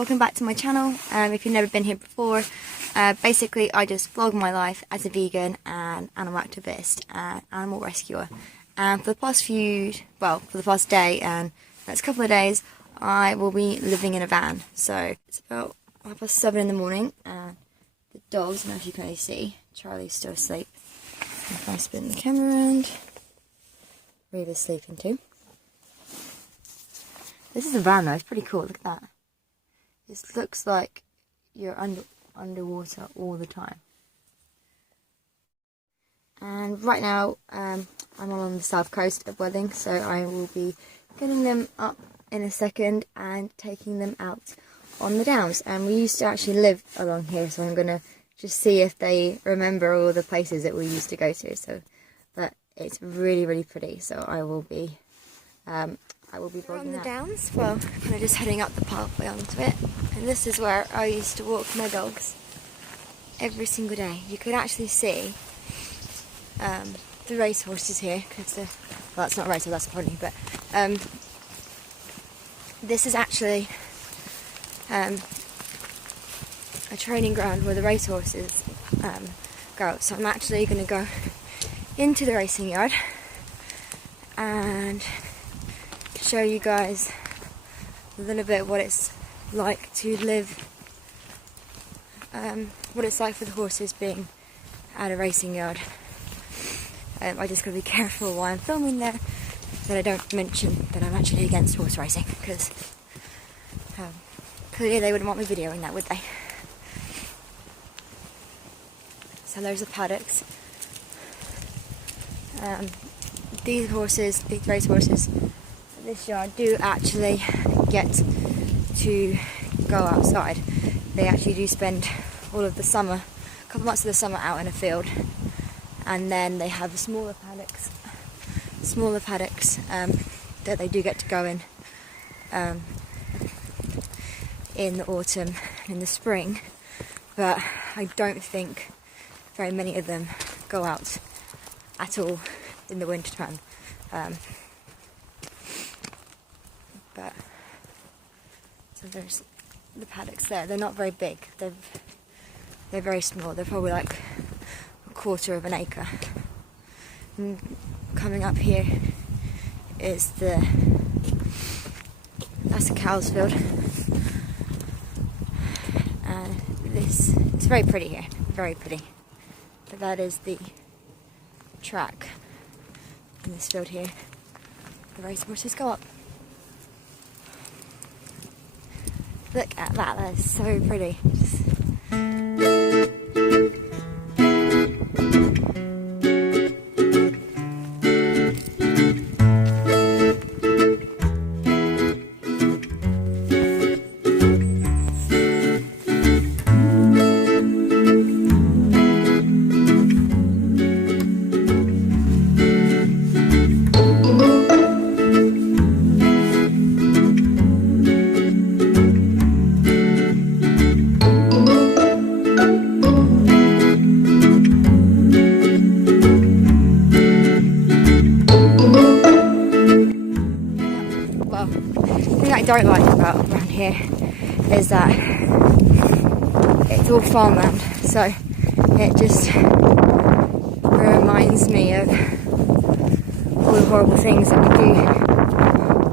welcome back to my channel. If you've never been here before, basically I just vlog my life as a vegan and animal activist and animal rescuer. And for the past day and next couple of days, I will be living in a van. So it's about 7:30 in the morning and the dogs, and as you can only see, Charlie's still asleep. If I spin the camera around, Reva's sleeping too. This is a van though, it's pretty cool, look at that. This looks like you're underwater all the time. And right now, I'm on the south coast of Worthing, so I will be getting them up in a second and taking them out on the downs. And we used to actually live along here, so I'm going to just see if they remember all the places that we used to go to. So, but it's really, really pretty, so I will be vlogging on the downs. Well, kind of just heading up the pathway onto it, and this is where I used to walk my dogs every single day. You could actually see the race horses here, because well, that's not a race, that's a pony, but this is actually a training ground where the race horses go. So I'm actually going to go into the racing yard and show you guys a little bit what it's like to live, what it's like for the horses being at a racing yard. I just got to be careful while I'm filming there that I don't mention that I'm actually against horse racing, because clearly they wouldn't want me videoing that, would they? So there's the paddocks. These race horses, this yard do actually get to go outside. They actually do spend all of the summer, a couple months of the summer out in a field, and then they have smaller paddocks that they do get to go in the autumn and in the spring, but I don't think very many of them go out at all in the winter time. But so there's the paddocks there. They're not very big. They're very small. They're probably like a quarter of an acre. And coming up here is that's a cow's field. And it's very pretty here. Very pretty. But that is the track in this field here. The race horses go up. Look at that, that is so pretty. I don't like about around here is that it's all farmland, so it just reminds me of all the horrible things that we do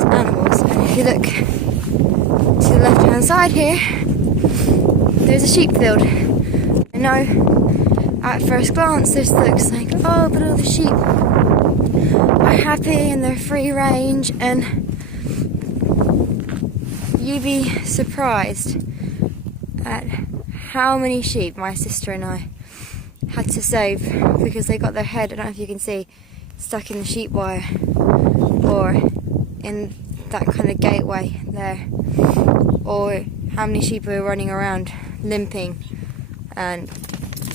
to animals. And if you look to the left hand side here, there's a sheep field. I know at first glance this looks like, oh, but all the sheep are happy and they're free range, and you'd be surprised at how many sheep my sister and I had to save because they got their head, I don't know if you can see, stuck in the sheep wire or in that kind of gateway there, or how many sheep were running around limping and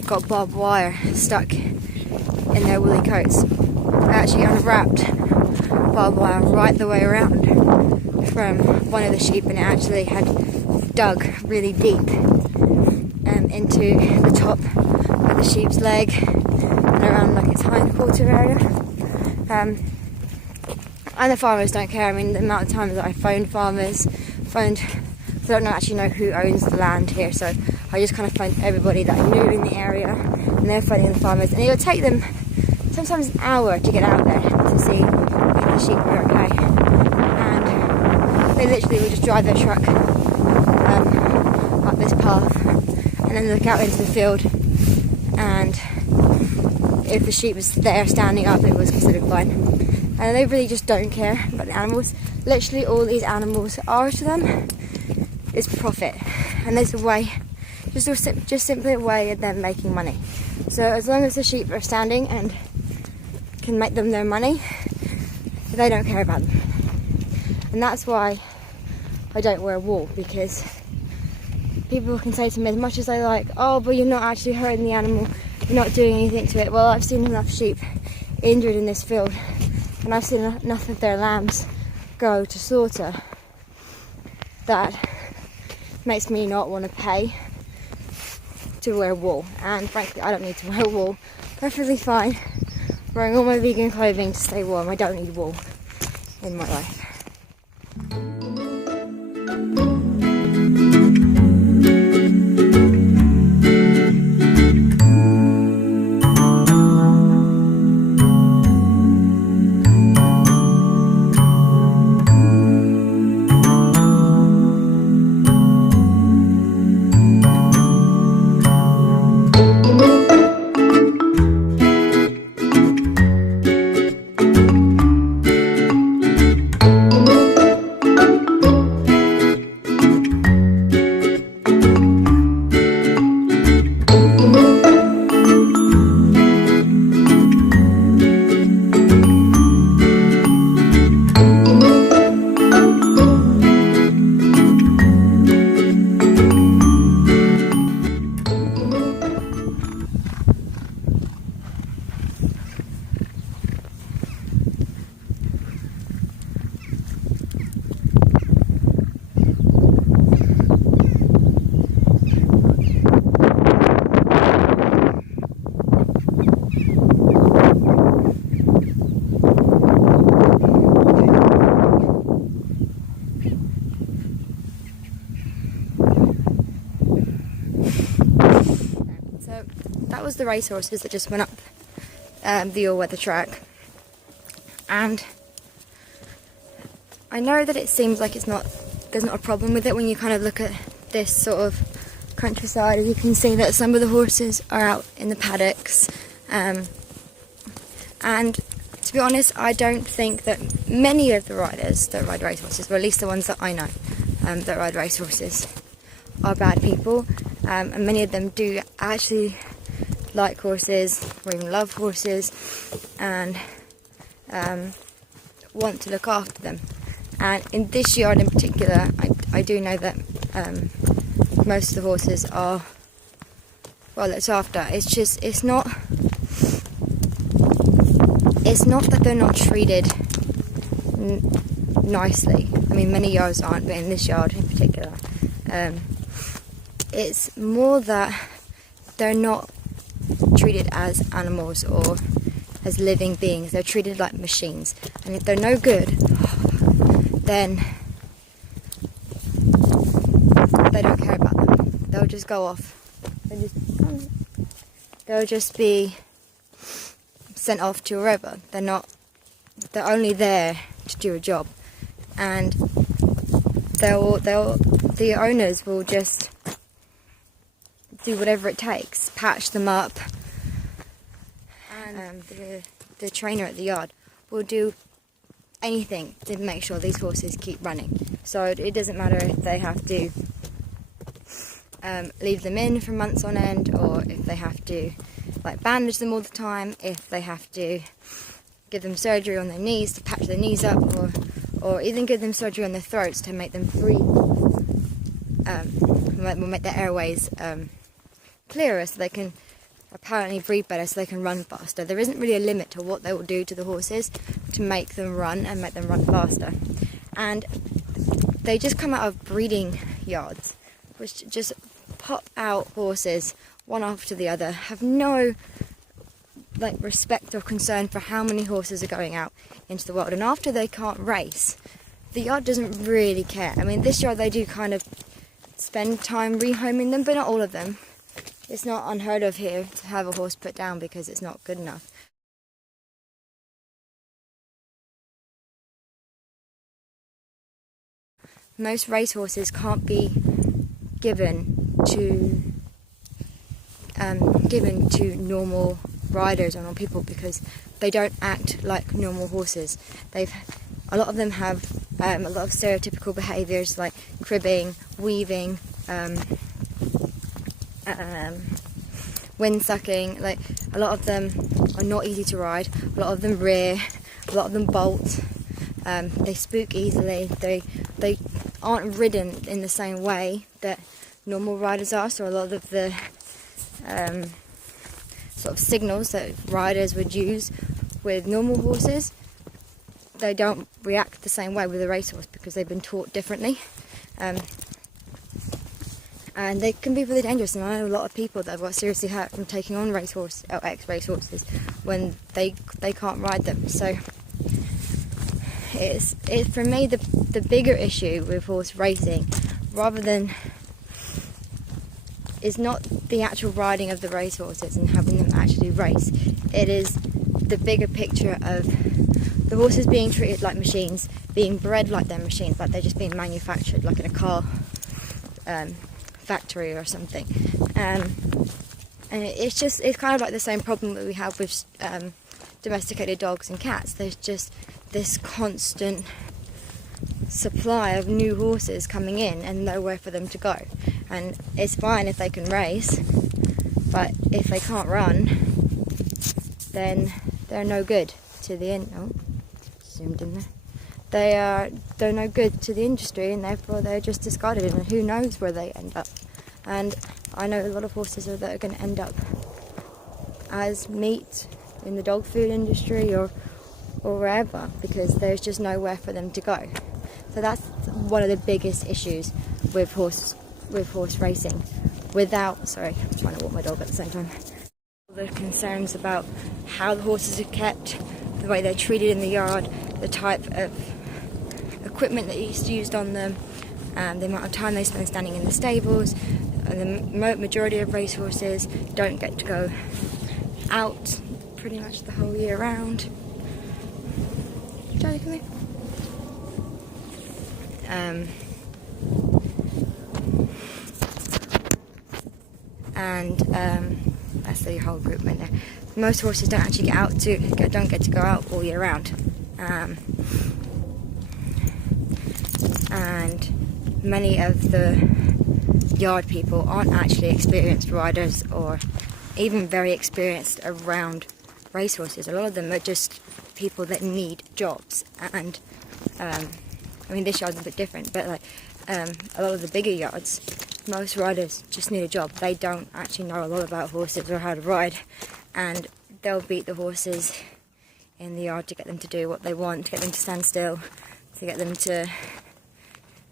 got barbed wire stuck in their woolly coats. I actually unwrapped barbed wire right the way around from one of the sheep, and it actually had dug really deep into the top of the sheep's leg and around like its hind quarter area. And the farmers don't care. I mean, the amount of times that I phoned farmers, phoned So I don't actually know who owns the land here, so I just kind of find everybody that I knew in the area, and they're phoning the farmers, and it would take them sometimes an hour to get out there to see if the sheep are okay. And they literally would just drive their truck up this path and then look out into the field, and if the sheep was there standing up, it was considered fine. And they really just don't care about the animals. Literally all these animals are to them is profit, and there's a way, just simply a way of them making money. So as long as the sheep are standing and can make them their money, they don't care about them. And that's why I don't wear wool, because people can say to me as much as they like, oh, but you're not actually hurting the animal, you're not doing anything to it. Well, I've seen enough sheep injured in this field, and I've seen enough of their lambs go to slaughter that makes me not want to pay to wear wool. And frankly, I don't need to wear wool. Perfectly fine wearing all my vegan clothing to stay warm. I don't need wool in my life. That was the racehorses that just went up the all-weather track, and I know that it seems like there's not a problem with it when you kind of look at this sort of countryside. You can see that some of the horses are out in the paddocks, and to be honest, I don't think that many of the riders that ride racehorses, or at least the ones that I know that ride racehorses, are bad people, and many of them do actually like horses or even love horses and want to look after them. And in this yard in particular, I do know that most of the horses are well looked after. It's not that they're not treated nicely. I mean, many yards aren't, but in this yard in particular, it's more that they're not treated as animals or as living beings. They're treated like machines, and if they're no good, then they don't care about them. They'll just go off. They'll just be sent off to wherever. They're only there to do a job, and the owners will just do whatever it takes, patch them up, and the trainer at the yard will do anything to make sure these horses keep running. So it doesn't matter if they have to leave them in for months on end, or if they have to bandage them all the time, if they have to give them surgery on their knees to patch their knees up, or even give them surgery on their throats to make them breathe, will make their airways clearer so they can apparently breathe better, so they can run faster. There isn't really a limit to what they will do to the horses to make them run and make them run faster. And they just come out of breeding yards, which just pop out horses one after the other, have no respect or concern for how many horses are going out into the world. And after they can't race, the yard doesn't really care. I mean, this yard they do kind of spend time rehoming them, but not all of them. It's not unheard of here to have a horse put down because it's not good enough. Most racehorses can't be given to normal riders or normal people because they don't act like normal horses. A lot of them have a lot of stereotypical behaviours like cribbing, weaving, wind sucking. Like, a lot of them are not easy to ride. A lot of them rear. A lot of them bolt. They spook easily. They aren't ridden in the same way that normal riders are. So a lot of the sort of signals that riders would use with normal horses, they don't react the same way with a racehorse because they've been taught differently. And they can be really dangerous, and I know a lot of people that have got seriously hurt from taking on ex-racehorses when they can't ride them. So it's for me the bigger issue with horse racing, rather than, is not the actual riding of the racehorses and having them actually race. It is the bigger picture of the horses being treated like machines, being bred like they're machines, like they're just being manufactured, like in a car factory or something. And it's kind of like the same problem that we have with domesticated dogs and cats. There's just this constant supply of new horses coming in and nowhere for them to go. And it's fine if they can race, but if they can't run, then they're no good to the end. Oh, zoomed in there. They're no good to the industry, and therefore they're just discarded, and who knows where they end up. And I know a lot of horses that are going to end up as meat in the dog food industry or wherever, because there's just nowhere for them to go. So that's one of the biggest issues with horse racing. Sorry, I'm trying to walk my dog at the same time. The concerns about how the horses are kept, the way they're treated in the yard, the type of equipment that is used on them, the amount of time they spend standing in the stables. And the majority of racehorses don't get to go out pretty much the whole year round. Charlie, come here. That's the whole group right there. Most horses don't actually don't get to go out all year round. And many of the yard people aren't actually experienced riders or even very experienced around racehorses. A lot of them are just people that need jobs. And I mean, this yard's a bit different, but like a lot of the bigger yards, most riders just need a job. They don't actually know a lot about horses or how to ride, and they'll beat the horses in the yard to get them to do what they want, to get them to stand still, to get them to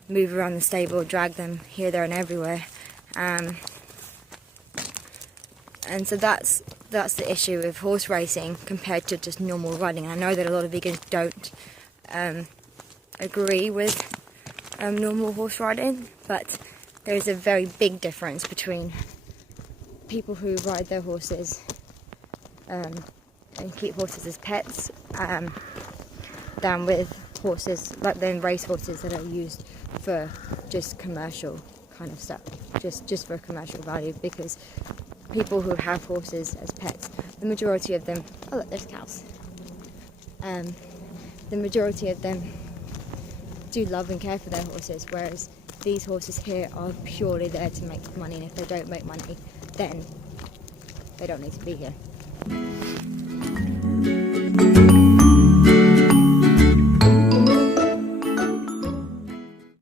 move around the stable, drag them here, there and everywhere. And so that's the issue with horse racing compared to just normal riding. And I know that a lot of vegans don't agree with normal horse riding, but there's a very big difference between people who ride their horses and keep horses as pets than with horses like them race horses that are used for just commercial kind of stuff, just for commercial value. Because people who have horses as pets, the majority of them, oh look, there's cows, the majority of them do love and care for their horses, whereas these horses here are purely there to make money, and if they don't make money, then they don't need to be here.